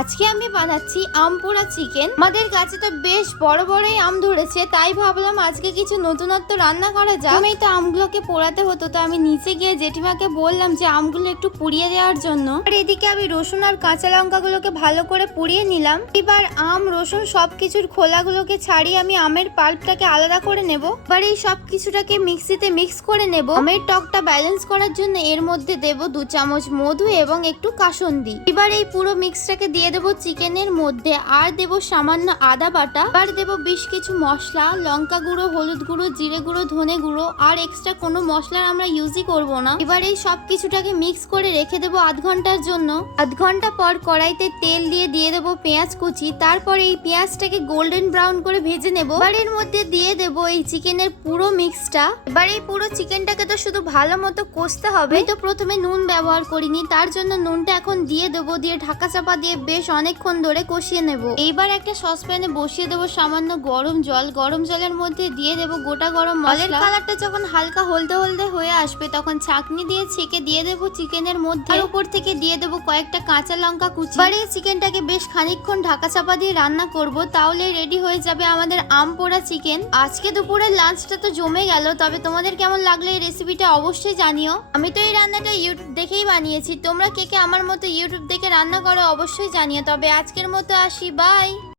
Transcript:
আজকে আমি বানাচ্ছি আম পোড়া চিকেন। আমাদের গাছে তো বেশ বড় বড়ই আম ধরেছে, তাই ভাবলাম আজকে কিছু নতুনত্ব রান্না করা যাক। আমি তো আমগুলোকে পোড়াতে হতো, তো আমি নিচে গিয়ে জেঠিমাকে বললাম যে আমগুলো একটু পুড়িয়ে দেওয়ার জন্য। আর এদিকে আমি রসুন আর কাঁচা লঙ্কাগুলোকে ভালো করে পুড়িয়ে নিলাম। এবার আম রসুন সবকিছুর খোলাগুলোকে ছাড়িয়ে আমি আমের পাল্পটাকে আলাদা করে নেব। এবার এই সব কিছুটাকে মিক্সিতে মিক্স করে নেব। আমের টকটা ব্যালেন্স করার জন্য এর মধ্যে দেব 2 চামচ মধু এবং একটু কাসুন্দি। এবার এই পুরো মিক্সটাকে দিয়ে দেব চিকেনের মধ্যে, আর দেব সামান্য আদা বাটা। এবার দেব বেশ কিছু মশলা, লঙ্কা গুঁড়ো, হলুদ গুঁড়ো, জিরে গুঁড়ো, ধনে গুঁড়ো, আর এক্সট্রা কোনো মশলার আমরা ইউজই করব না। এবার এই সব কিছুটাকে মিক্স করে রেখে দেব আধ ঘন্টার জন্য। আধ ঘন্টা পর কড়াইতে তেল দিয়ে দেব পেঁয়াজ কুচি। তারপর এই পেঁয়াজটাকে গোল্ডেন ব্রাউন করে ভেজে নেব। এবার এর মধ্যে দিয়ে দেব এই চিকেনের পুরো মিক্সটা। এবার এই পুরো চিকেনটাকে তো শুধু ভালো মতো কষতে হবে। তো প্রথমে নুন ব্যবহার করিনি, তার জন্য নুনটা এখন দিয়ে দেবো, দিয়ে ঢাকা চাপা দিয়ে বেশ অনেকক্ষণ ধরে কষিয়ে নেব। এইবার একটা সসপ্যানে বসিয়ে দেবো সামান্য গরম জল। গরম জলের মধ্যে দিয়ে দেবো গোটা গরম মশলা। কালারটা যখন হালকা হলদে হলদে হয়ে আসবে, তখন ছাঁকনি দিয়ে ছেঁকে দিয়ে দেবো চিকেনের মধ্যে। আর উপর থেকে দিয়ে দেবো কয়েকটা কাঁচা লঙ্কা কুচি। এবার এই চিকেনটাকে বেশ খানিকক্ষণ ঢাকা চাপা দিয়ে রান্না করব, তাহলে রেডি হয়ে যাবে আমাদের আম পোড়া চিকেন। আজকে দুপুরের লাঞ্চটা তো জমে গেল, তবে তোমাদের কেমন লাগলো এই রেসিপিটা অবশ্যই জানিও। আমি তো এই রান্নাটা ইউটিউব দেখেই বানিয়েছি, তোমরা কে কে আমার মতো ইউটিউব দেখে রান্না করো অবশ্যই জানিও। তবে আজকের মতো আসি, বাই।